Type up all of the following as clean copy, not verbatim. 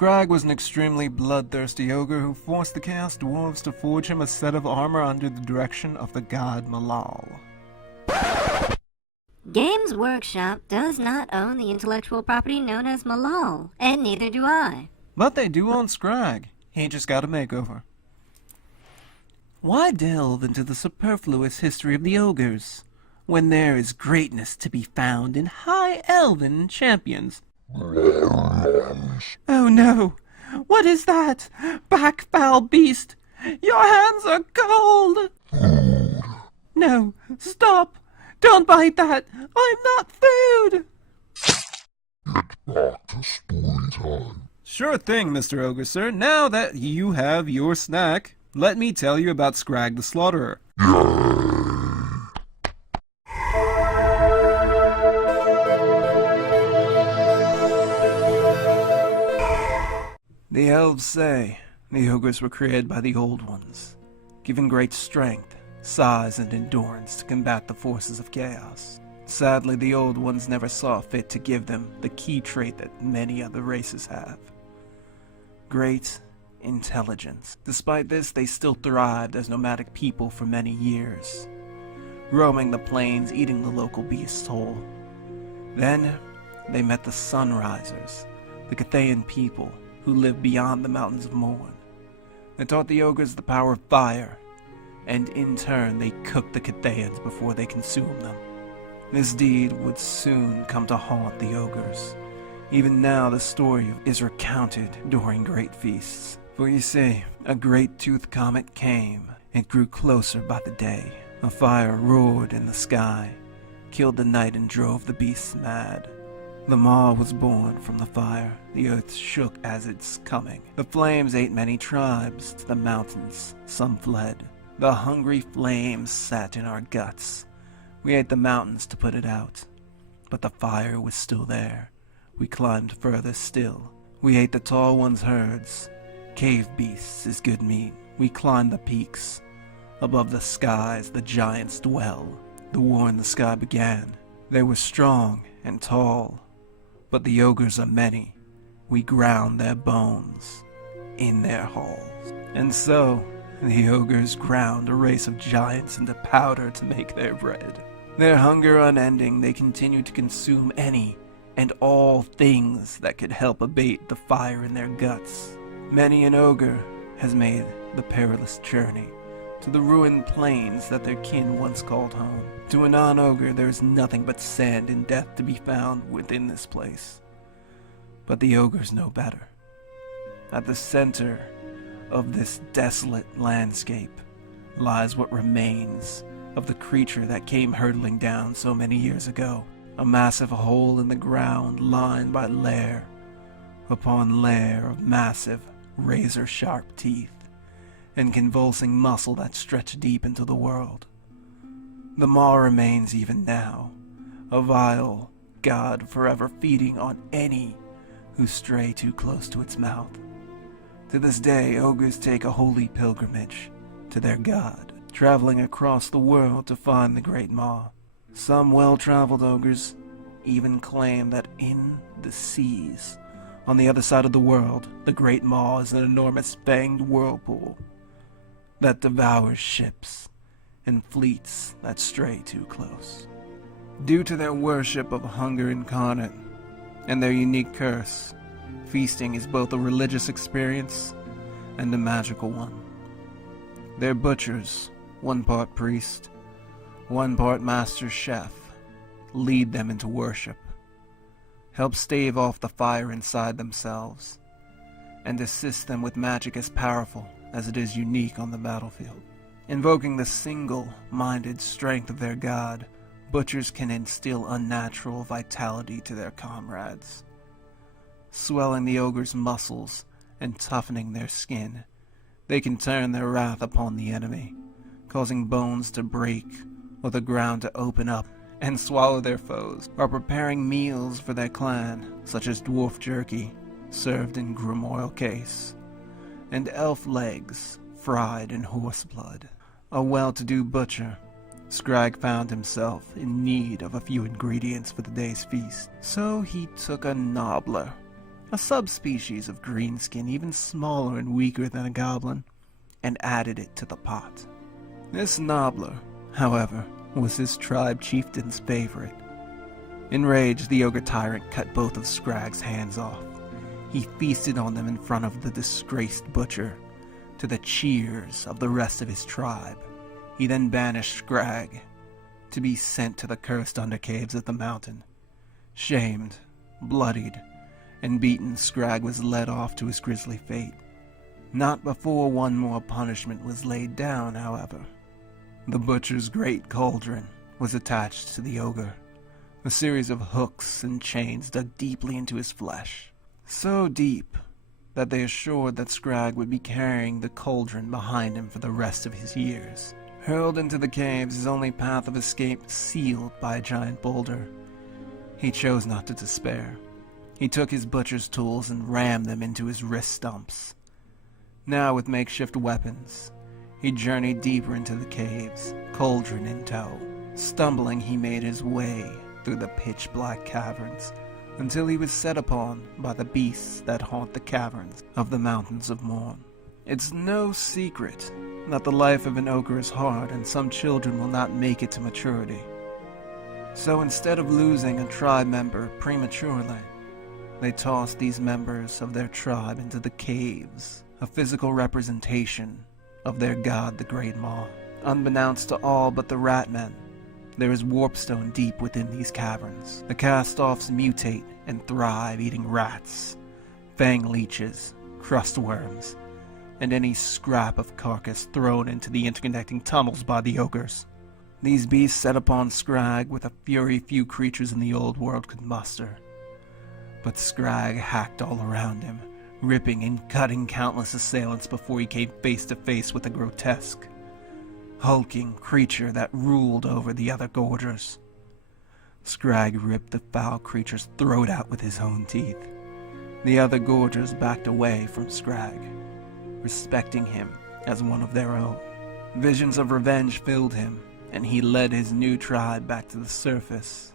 Skrag was an extremely bloodthirsty ogre who forced the Chaos Dwarves to forge him a set of armor under the direction of the god Malal. Games Workshop does not own the intellectual property known as Malal, and neither do I. But they do own Skrag. He just got a makeover. Why delve into the superfluous history of the ogres, when there is greatness to be found in high elven champions? Oh no! What is that? Back, foul beast! Your hands are cold! No, stop! Don't bite that! I'm not food! Get back to story time. Sure thing, Mr. Ogre, sir. Now that you have your snack, let me tell you about Skrag the Slaughterer. The elves say the ogres were created by the Old Ones, given great strength, size, and endurance to combat the forces of chaos. Sadly, the Old Ones never saw fit to give them the key trait that many other races have: great intelligence. Despite this, they still thrived as nomadic people for many years, roaming the plains, eating the local beasts whole. Then, they met the Sunrisers, the Cathayan people, who lived beyond the mountains of Morn. They taught the ogres the power of fire, and in turn they cooked the Cathayans before they consumed them. This deed would soon come to haunt the ogres. Even now the story is recounted during great feasts. For you see, a great tooth comet came. It grew closer by the day. A fire roared in the sky, killed the night and drove the beasts mad. The Maw was born from the fire. The earth shook as its coming. The flames ate many tribes to the mountains. Some fled. The hungry flames sat in our guts. We ate the mountains to put it out. But the fire was still there. We climbed further still. We ate the Tall One's herds. Cave beasts is good meat. We climbed the peaks. Above the skies the giants dwell. The war in the sky began. They were strong and tall, but the ogres are many. We ground their bones in their halls. And so, the ogres ground a race of giants into powder to make their bread. Their hunger unending, they continued to consume any and all things that could help abate the fire in their guts. Many an ogre has made the perilous journey to the ruined plains that their kin once called home. To a non-ogre, there is nothing but sand and death to be found within this place. But the ogres know better. At the center of this desolate landscape lies what remains of the creature that came hurtling down so many years ago. A massive hole in the ground lined by layer upon layer of massive, razor-sharp teeth and convulsing muscle that stretch deep into the world. The Maw remains even now, a vile god forever feeding on any who stray too close to its mouth. To this day, ogres take a holy pilgrimage to their god, traveling across the world to find the Great Maw. Some well-traveled ogres even claim that in the seas, on the other side of the world, the Great Maw is an enormous fanged whirlpool that devours ships and fleets that stray too close. Due to their worship of hunger incarnate and their unique curse, feasting is both a religious experience and a magical one. Their butchers, one part priest, one part master chef, lead them into worship, help stave off the fire inside themselves, and assist them with magic as powerful as it is unique on the battlefield. Invoking the single-minded strength of their god, butchers can instill unnatural vitality to their comrades, swelling the ogre's muscles and toughening their skin. They can turn their wrath upon the enemy, causing bones to break or the ground to open up and swallow their foes, or preparing meals for their clan, such as dwarf jerky, served in grimoire case, and elf legs, fried in horse blood. A well-to-do butcher, Skrag found himself in need of a few ingredients for the day's feast, so he took a nobbler, a subspecies of greenskin even smaller and weaker than a goblin, and added it to the pot. This Nobbler, however, was his tribe chieftain's favorite. Enraged, the ogre tyrant cut both of Skrag's hands off. He feasted on them in front of the disgraced butcher, to the cheers of the rest of his tribe. He then banished Skrag, to be sent to the cursed undercaves of the mountain. Shamed, bloodied, and beaten, Skrag was led off to his grisly fate. Not before one more punishment was laid down, however. The butcher's great cauldron was attached to the ogre. A series of hooks and chains dug deeply into his flesh. So deep that they assured that Skrag would be carrying the cauldron behind him for the rest of his years. Hurled into the caves, his only path of escape sealed by a giant boulder, he chose not to despair. He took his butcher's tools and rammed them into his wrist stumps. Now, with makeshift weapons, he journeyed deeper into the caves, cauldron in tow. Stumbling, he made his way through the pitch-black caverns, until he was set upon by the beasts that haunt the caverns of the Mountains of Morn. It's no secret that the life of an ogre is hard, and some children will not make it to maturity. So instead of losing a tribe member prematurely, they tossed these members of their tribe into the caves, a physical representation of their god, the Great Maw. Unbeknownst to all but the Ratmen, there is warpstone deep within these caverns. The cast-offs mutate and thrive, eating rats, fang leeches, crust worms, and any scrap of carcass thrown into the interconnecting tunnels by the ogres. These beasts set upon Skrag with a fury few creatures in the old world could muster. But Skrag hacked all around him, ripping and cutting countless assailants before he came face to face with a grotesque, hulking creature that ruled over the other gorgers. Skrag ripped the foul creature's throat out with his own teeth. The other gorgers backed away from Skrag, respecting him as one of their own. Visions of revenge filled him, and he led his new tribe back to the surface,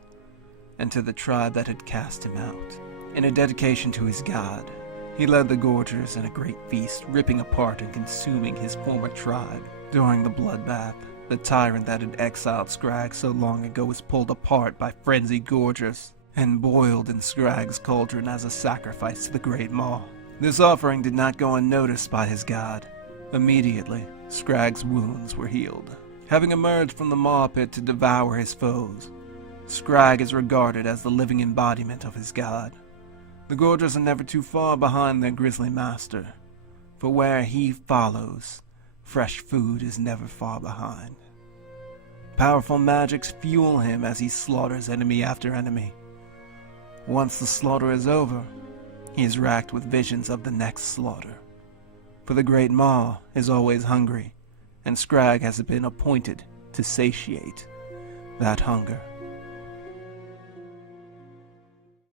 and to the tribe that had cast him out. In a dedication to his god, he led the gorgers in a great feast, ripping apart and consuming his former tribe. During the bloodbath, the tyrant that had exiled Skrag so long ago was pulled apart by frenzied gorgers, and boiled in Skrag's cauldron as a sacrifice to the Great Maw. This offering did not go unnoticed by his god. Immediately, Skrag's wounds were healed. Having emerged from the maw pit to devour his foes, Skrag is regarded as the living embodiment of his god. The gorgers are never too far behind their grisly master, for where he follows, fresh food is never far behind. Powerful magics fuel him as he slaughters enemy after enemy. Once the slaughter is over, he is racked with visions of the next slaughter. For the Great Maw is always hungry, and Skrag has been appointed to satiate that hunger.